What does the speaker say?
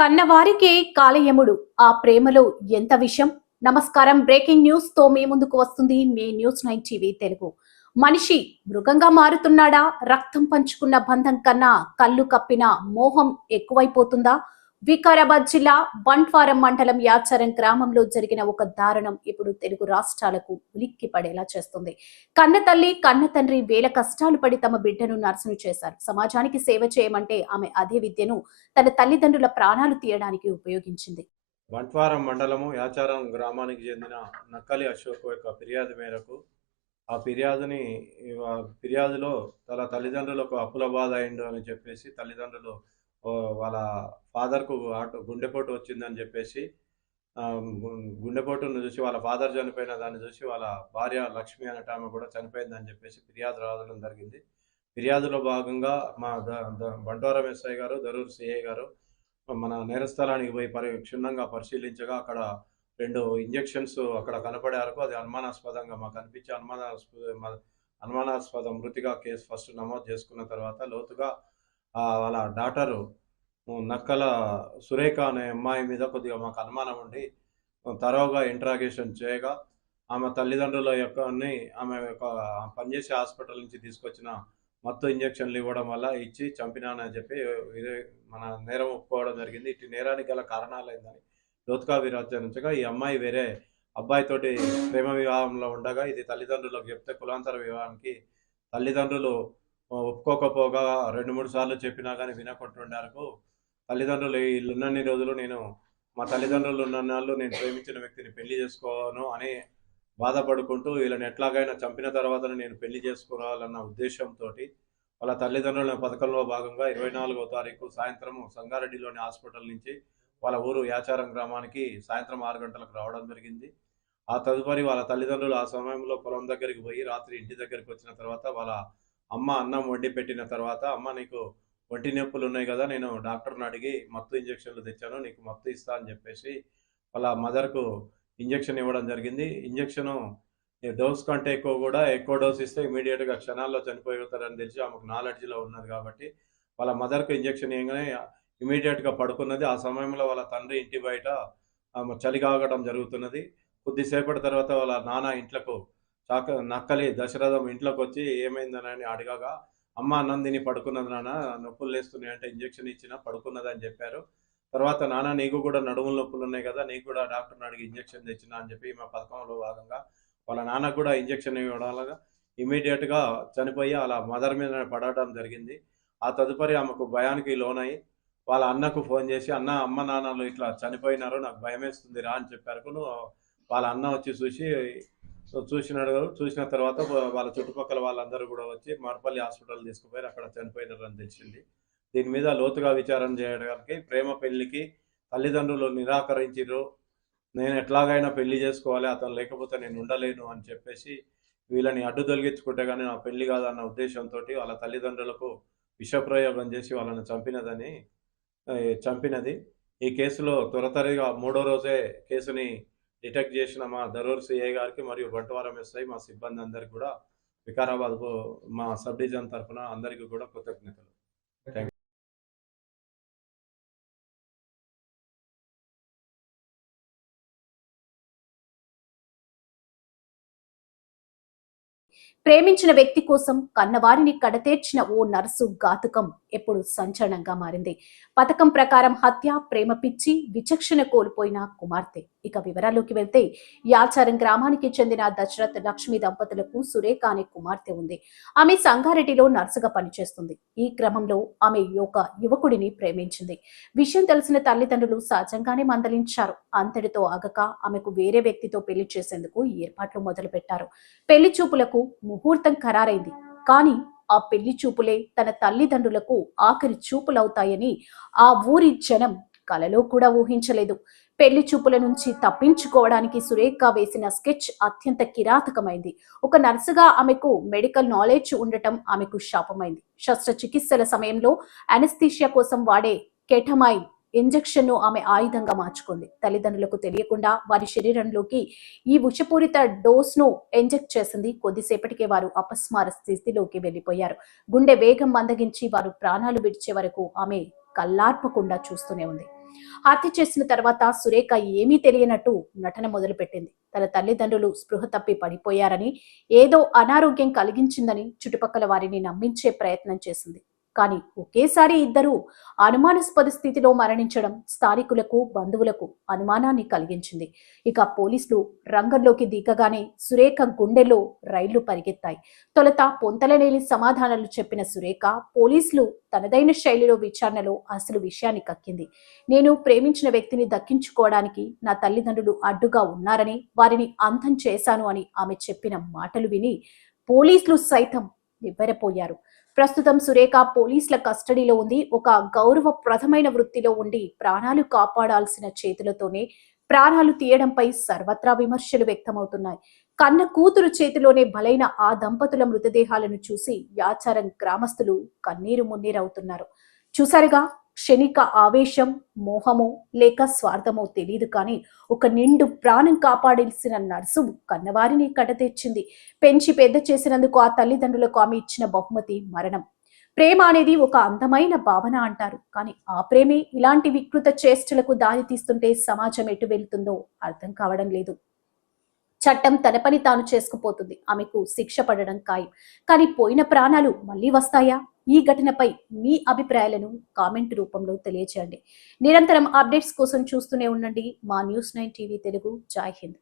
కన్నవారికే కాలయముడు ఆ ప్రేమలో ఎంత విషయం. నమస్కారం, బ్రేకింగ్ న్యూస్ తో మీ ముందుకు వస్తుంది మీ న్యూస్ 9 టీవీ తెలుగు. మనిషి మృగంగా మారుతున్నాడా? రక్తం పంచుకున్న బంధం కన్నా కళ్ళు కప్పిన మోహం ఎక్కువైపోతుందా? వికారాబాద్ జిల్లా బంట్వారం మండలం యాచారం గ్రామంలో జరిగిన ఒక దారుణం ఇప్పుడు తెలుగు రాష్ట్రాలకు ఉలిక్కి పడేలా చేస్తుంది. కన్న తల్లి కన్న తండ్రి వేల కష్టాలు పడి తమ బిడ్డను నర్సును చేశారు. సమాజానికి సేవ చేయమంటే ఆమె అదే విద్యను తన తల్లిదండ్రుల ప్రాణాలు తీయడానికి ఉపయోగించింది. బంట్వారం మండలము యాచారం గ్రామానికి చెందిన నక్కలి అశోక్ యొక్క ఫిర్యాదు మేరకు ఫిర్యాదులో తన తల్లిదండ్రులకు అప్పుల బాధ అయిండు అని చెప్పేసి తల్లిదండ్రులు వాళ్ళ ఫాదర్కు గుండెపోటు వచ్చిందని చెప్పేసి గుండెపోటును చూసి వాళ్ళ ఫాదర్ చనిపోయిన దాన్ని చూసి వాళ్ళ భార్య లక్ష్మి అనేట ఆమె కూడా చనిపోయిందని చెప్పేసి ఫిర్యాదు రావడం జరిగింది. ఫిర్యాదులో భాగంగా మా బంట్వారం ఎస్ఐ గారు, దరూర్ సిఐ గారు మన నేరస్థలానికి పోయి క్షుణ్ణంగా పరిశీలించగా అక్కడ 2 ఇంజెక్షన్స్ అక్కడ కనపడే వరకు అది అనుమానాస్పదంగా మాకు అనిపించి అనుమానాస్పద మృతిగా కేసు ఫస్ట్ నమోదు చేసుకున్న తర్వాత లోతుగా వాళ్ళ డాటరు నక్కల సురేఖ అనే అమ్మాయి మీద కొద్దిగా మాకు అనుమానం ఉండి తరోగా ఇంట్రాగేషన్ చేయగా ఆమె తల్లిదండ్రుల ఆమె యొక్క పనిచేసే హాస్పిటల్ నుంచి తీసుకొచ్చిన మత్తు ఇంజెక్షన్లు ఇవ్వడం వల్ల ఇచ్చి చంపినానని చెప్పి మన నేరం ఒప్పుకోవడం జరిగింది. ఇటు నేరానికి గల కారణాలైందని లోతుగా విచారించగా ఈ అమ్మాయి వేరే అబ్బాయితోటి ప్రేమ వివాహంలో ఉండగా ఇది తల్లిదండ్రులకు చెప్తే కులాంతర వివాహానికి తల్లిదండ్రులు ఒప్పుకోకపోగా 2-3 సార్లు చెప్పినా కానీ వినకుంటుండేందుకు తల్లిదండ్రులు వీళ్ళున్నన్ని రోజులు మా తల్లిదండ్రులు ఉన్నన్నాళ్ళు నేను ప్రేమించిన వ్యక్తిని పెళ్లి చేసుకోను అని బాధపడుకుంటూ వీళ్ళని ఎట్లాగైనా చంపిన తర్వాత నేను పెళ్లి చేసుకోవాలన్న ఉద్దేశంతో వాళ్ళ తల్లిదండ్రుల పథకంలో భాగంగా 24వ తారీఖు సాయంత్రం సంగారెడ్డిలోని హాస్పిటల్ నుంచి వాళ్ళ ఊరు యాచారం గ్రామానికి సాయంత్రం 6 గంటలకు రావడం జరిగింది. ఆ తదుపరి వాళ్ళ తల్లిదండ్రులు ఆ సమయంలో పొలం దగ్గరికి పోయి రాత్రి ఇంటి దగ్గరికి వచ్చిన తర్వాత వాళ్ళ అమ్మ అన్నం వండి పెట్టిన తర్వాత, అమ్మ నీకు ఒంటి నొప్పులు ఉన్నాయి కదా, నేను డాక్టర్ని అడిగి మత్తు ఇంజక్షన్లు తెచ్చాను, నీకు మత్తు ఇస్తా అని చెప్పేసి వాళ్ళ మదర్కు ఇంజక్షన్ ఇవ్వడం జరిగింది. ఇంజక్షను డోస్ కంటే ఎక్కువ డోస్ ఇస్తే ఇమీడియట్గా క్షణాల్లో చనిపోతారని తెలిసి ఆమెకు నాలెడ్జ్లో ఉన్నది కాబట్టి వాళ్ళ మదర్కు ఇంజక్షన్ ఇవ్వగానే ఇమీడియట్గా పడుకున్నది. ఆ సమయంలో వాళ్ళ తండ్రి ఇంటి బయట చలి కాగడం జరుగుతున్నది. కొద్దిసేపటి తర్వాత వాళ్ళ నాన్న ఇంట్లోకి నక్కలి దశరథం ఇంట్లోకి వచ్చి ఏమైందని అడగగా, అమ్మ అన్నం తిని పడుకున్నది నాన్న, నొప్పులు లేస్తున్నాయి అంటే ఇంజక్షన్ ఇచ్చినా పడుకున్నదని చెప్పారు. తర్వాత నాన్న నీకు కూడా నడుముల నొప్పులు ఉన్నాయి కదా, నీకు కూడా డాక్టర్ని అడిగి ఇంజక్షన్ తెచ్చినా అని చెప్పి మా పథకంలో భాగంగా వాళ్ళ నాన్నకు కూడా ఇంజక్షన్ ఇవ్వడం వల్ల ఇమీడియట్గా చనిపోయి అలా మదర్ మీద పడటం జరిగింది. ఆ తదుపరి ఆమెకు భయానికి లోనై వాళ్ళ అన్నకు ఫోన్ చేసి, అమ్మ నాన్నలు ఇట్లా చనిపోయినారు, నాకు భయం వేస్తుంది రా అని చెప్పారు. వాళ్ళ అన్న వచ్చి చూసిన తర్వాత వాళ్ళ చుట్టుపక్కల వాళ్ళందరూ కూడా వచ్చి మర్పల్లి హాస్పిటల్ తీసుకుపోయి అక్కడ చనిపోయినారు అని తెలిసింది. దీని మీద లోతుగా విచారణ చేయడానికి ప్రేమ పెళ్లికి తల్లిదండ్రులు నిరాకరించారు. నేను ఎట్లాగైనా పెళ్లి చేసుకోవాలి, అతను లేకపోతే నేను ఉండలేను అని చెప్పేసి వీళ్ళని అడ్డు తొలగించుకుంటే కానీ నా పెళ్లి కాదన్న ఉద్దేశంతో వాళ్ళ తల్లిదండ్రులకు విషప్రయోగం చేసి వాళ్ళని చంపినది. ఈ కేసులో త్వరతరిగా 3వ రోజే కేసుని డిటెక్ట్ చేసిన మా దరూర్ సిఐ గారికి మరియు బంట్వారం ఎస్ఐ మా సిబ్బంది అందరికీ కూడా వికారాబాద్ మా సబ్ డివిజన్ తరఫున అందరికీ కూడా కృతజ్ఞతలు. ప్రేమించిన వ్యక్తి కోసం కన్నవారిని కడతేర్చిన ఓ నర్సు ఘాతుకం ఎప్పుడు సంచలనంగా మారింది. పథకం ప్రకారం హత్య, ప్రేమ పిచ్చి, విచక్షణ కోల్పోయిన కుమార్తె. ఇక వివరాల్లోకి వెళ్తే యాచారం గ్రామానికి చెందిన దశరథ్ లక్ష్మి దంపతులకు సురేఖ అనే కుమార్తె ఉంది. ఆమె సంగారెడ్డిలో నర్సుగా పనిచేస్తుంది. ఈ క్రమంలో ఆమె ఒక యువకుడిని ప్రేమించింది. విషయం తెలిసిన తల్లిదండ్రులు సహజంగానే మందలించారు. అంతటితో ఆగక ఆమెకు వేరే వ్యక్తితో పెళ్లి చేసేందుకు ఏర్పాట్లు మొదలుపెట్టారు. పెళ్లి చూపులకు ముహూర్తం ఖరారైంది. కానీ ఆ పెళ్లి చూపులే తన తల్లిదండ్రులకు ఆఖరి చూపులవుతాయని ఆ ఊరి జనం కలలో కూడా ఊహించలేదు. పెళ్లి చూపుల నుంచి తప్పించుకోవడానికి సురేఖ వేసిన స్కెచ్ అత్యంత కిరాతకమైంది. ఒక నర్సుగా ఆమెకు మెడికల్ నాలెడ్జ్ ఉండటం ఆమెకు శాపమైంది. శస్త్రచికిత్సల సమయంలో అనస్థీషియా కోసం వాడే కెటమైన్ ఇంజెక్షన్ ను ఆమె ఆయుధంగా మార్చుకుంది. తల్లిదండ్రులకు తెలియకుండా వారి శరీరంలోకి ఈ విషపూరిత డోస్ ను ఇంజెక్ట్ చేసింది. కొద్దిసేపటికే వారు అపస్మార స్థితిలోకి వెళ్లిపోయారు. గుండె వేగం మందగించి వారు ప్రాణాలు విడిచే వరకు ఆమె కల్లార్పకుండా చూస్తూనే ఉంది. హత్య చేసిన తర్వాత సురేఖ ఏమీ తెలియనట్టు నటన మొదలుపెట్టింది. తన తల్లిదండ్రులు స్పృహ తప్పి పడిపోయారని, ఏదో అనారోగ్యం కలిగించిందని చుట్టుపక్కల వారిని నమ్మించే ప్రయత్నం చేసింది. కానీ ఒకేసారి ఇద్దరూ అనుమానాస్పద స్థితిలో మరణించడం స్థానికులకు, బంధువులకు అనుమానాన్ని కలిగించింది. ఇక పోలీసులు రంగంలోకి దిగగానే సురేఖ గుండెల్లో రైళ్లు పరిగెత్తాయి. తొలుత పొంతలనేని సమాధానాలు చెప్పిన సురేఖ పోలీసులు తనదైన శైలిలో విచారణలో అసలు విషయాన్ని కక్కింది. నేను ప్రేమించిన వ్యక్తిని దక్కించుకోవడానికి నా తల్లిదండ్రులు అడ్డుగా ఉన్నారని, వారిని అంతం చేశాను అని ఆమె చెప్పిన మాటలు విని పోలీసులు సైతం నివ్వెరపోయారు. ప్రస్తుతం సురేఖ పోలీసుల కస్టడీలో ఉంది. ఒక గౌరవప్రదమైన వృత్తిలో ఉండి ప్రాణాలు కాపాడాల్సిన చేతులతోనే ప్రాణాలు తీయడంపై సర్వత్రా విమర్శలు వ్యక్తమవుతున్నాయి. కన్న కూతురు చేతిలోనే బలైన ఆ దంపతుల మృతదేహాలను చూసి యాచారం గ్రామస్తులు కన్నీరు మున్నీరవుతున్నారు. చూసారుగా, క్షణిక ఆవేశం, మోహమో లేక స్వార్థమో తెలియదు కానీ ఒక నిండు ప్రాణం కాపాడాల్సిన నర్సు కన్నవారిని కడతెచ్చింది. పెంచి పెద్ద చేసినందుకు ఆ తల్లిదండ్రులకు ఆమె ఇచ్చిన బహుమతి మరణం. ప్రేమ అనేది ఒక అందమైన భావన అంటారు, కానీ ఆ ప్రేమే ఇలాంటి వికృత చేష్టలకు దారి తీస్తుంటే సమాజం ఎటు వెళ్తుందో అర్థం కావడం లేదు. చట్టం తన పని తాను చేసుకుపోతుంది. ఆమెకు శిక్ష పడడం ఖాయం. కానీ పోయిన ప్రాణాలు మళ్ళీ వస్తాయా? ఈ ఘటనపై మీ అభిప్రాయాలను కామెంట్ రూపంలో తెలియజేయండి. నిరంతరం అప్డేట్స్ కోసం చూస్తూనే ఉండండి మా న్యూస్ 9 టీవీ తెలుగు. జై హింద్.